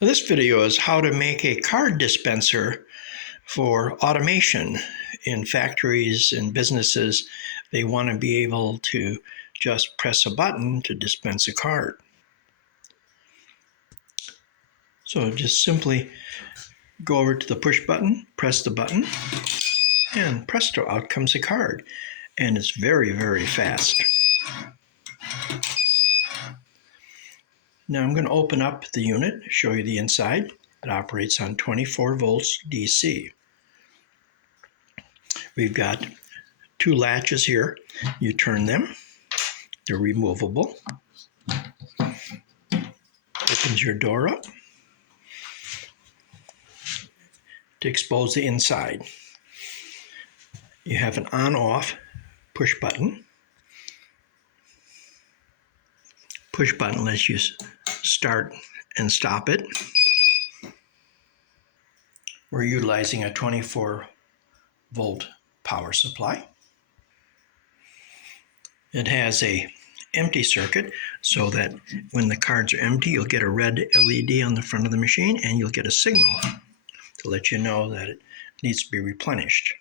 This video is how to make a card dispenser for automation in factories and businesses. They want to be able to just press a button to dispense a card. So just simply go over to the push button, press the button, and presto, out comes a card. And it's very, very fast. Now I'm going to open up the unit, show you the inside. It operates on 24 volts DC. We've got two latches here. You turn them. They're removable. Opens your door up to expose the inside. You have an on-off push button. Push button lets you start and stop it. We're utilizing a 24 volt power supply. It has a empty circuit so that when the cards are empty, you'll get a red LED on the front of the machine and you'll get a signal to let you know that it needs to be replenished.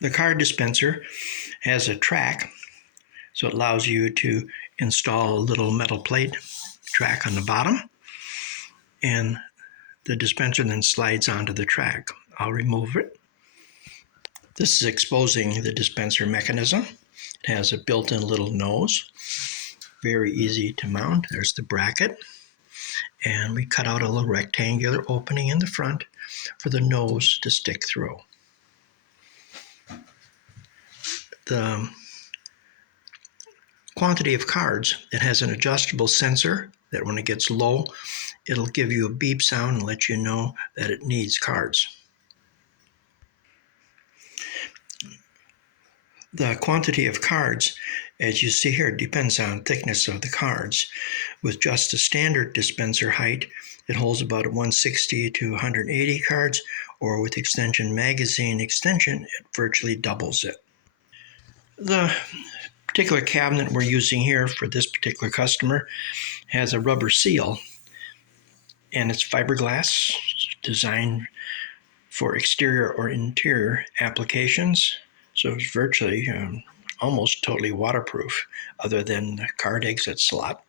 The card dispenser has a track, so it allows you to install a little metal plate track on the bottom, and the dispenser then slides onto the track. I'll remove it. This is exposing the dispenser mechanism. It has a built-in little nose, very easy to mount. There's the bracket, and we cut out a little rectangular opening in the front for the nose to stick through. The quantity of cards, it has an adjustable sensor that when it gets low, it'll give you a beep sound and let you know that it needs cards. The quantity of cards, as you see here, depends on thickness of the cards. With just a standard dispenser height, it holds about 160 to 180 cards, or with extension magazine extension, it virtually doubles it. The particular cabinet we're using here for this particular customer has a rubber seal, and it's fiberglass, designed for exterior or interior applications. So it's virtually almost totally waterproof, other than the card exit slot.